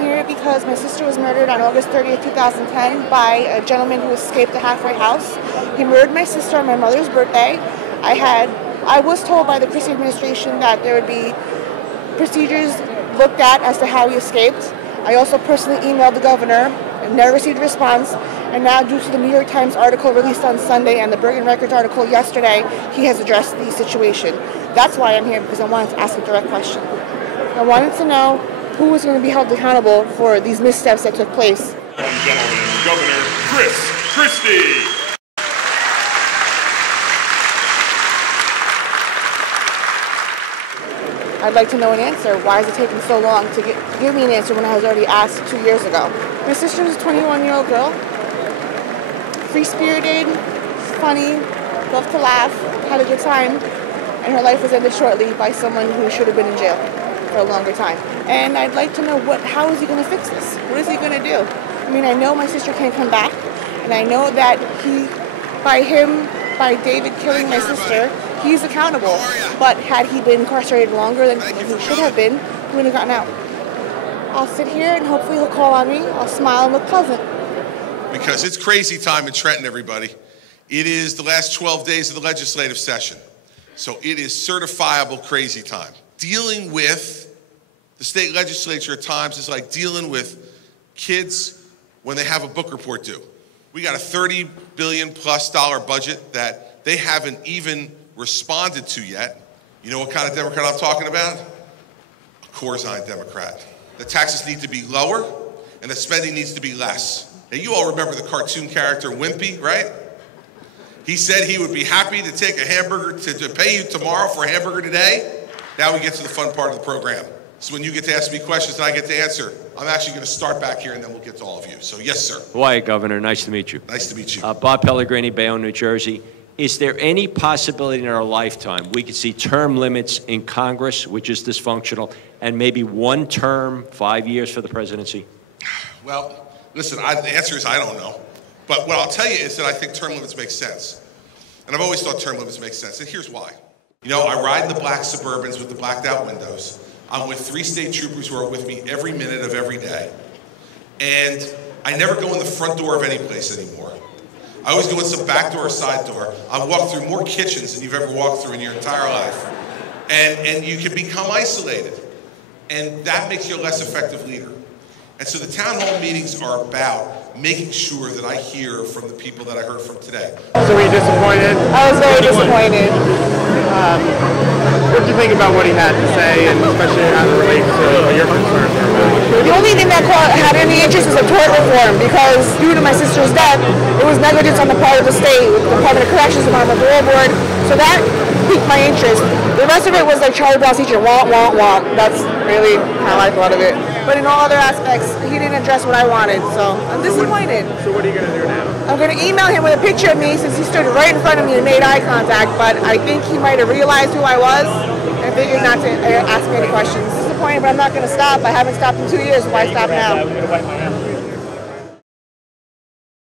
here because my sister was murdered on August 30th, 2010 by a gentleman who escaped the halfway house. He murdered my sister on my mother's birthday. I was told by the Christie administration that there would be procedures looked at as to how he escaped. I also personally emailed the governor and never received a response. And now, due to the New York Times article released on Sunday and the Bergen Records article yesterday, he has addressed the situation. That's why I'm here, because I wanted to ask a direct question. I wanted to know who was going to be held accountable for these missteps that took place. Ladies and gentlemen, Governor Christie. I'd like to know an answer. Why is it taking so long to give me an answer when I was already asked 2 years ago? My sister was a 21-year-old girl, free-spirited, funny, loved to laugh, had a good time, and her life was ended shortly by someone who should have been in jail for a longer time. And I'd like to know how is he going to fix this? What is he going to do? I mean, I know my sister can't come back, and I know that by David killing my sister, he's accountable. But had he been incarcerated longer than he should have been, he wouldn't have gotten out. I'll sit here and hopefully he'll call on me. I'll smile and look pleasant. Because it's crazy time in Trenton, everybody. It is the last 12 days of the legislative session. So it is certifiable crazy time. Dealing with the state legislature at times is like dealing with kids when they have a book report due. We got a $30 billion+ budget that they haven't even responded to yet. You know what kind of Democrat I'm talking about? A Corzine Democrat. The taxes need to be lower and the spending needs to be less. Now you all remember the cartoon character Wimpy, right? He said he would be happy to take a hamburger, to pay you tomorrow for a hamburger today. Now we get to the fun part of the program. So when you get to ask me questions and I get to answer, I'm actually going to start back here and then we'll get to all of you. So yes, sir. Wyatt, Governor, nice to meet you. Nice to meet you. Bob Pellegrini, Bayonne, New Jersey. Is there any possibility in our lifetime we could see term limits in Congress, which is dysfunctional, and maybe one term, 5 years for the presidency? Well, listen, the answer is I don't know. But what I'll tell you is that I think term limits make sense. And I've always thought term limits make sense. And here's why. You know, I ride in the black Suburbans with the blacked out windows. I'm with 3 state troopers who are with me every minute of every day. And I never go in the front door of any place anymore. I always go in some back door or side door. I walk through more kitchens than you've ever walked through in your entire life. And you can become isolated. And that makes you a less effective leader. And so the town hall meetings are about making sure that I hear from the people that I heard from today. So were you disappointed? I was very disappointed. What do you think about what he had to say, and especially how it relates to what your concerns are about? The only thing that had any interest was a tort reform, because due to my sister's death, it was negligence on the part of the state, with the Department of Corrections, the Department of the Parole Board, so that piqued my interest. The rest of it was like Charlie Brown's teacher, womp, womp, womp. That's really how I thought of it. But in all other aspects, he didn't address what I wanted, so I'm disappointed. So what are you going to do now? I'm going to email him with a picture of me since he stood right in front of me and made eye contact, but I think he might have realized who I was and figured not to ask me any questions. Disappointed, but I'm not going to stop. I haven't stopped in 2 years. Why stop now?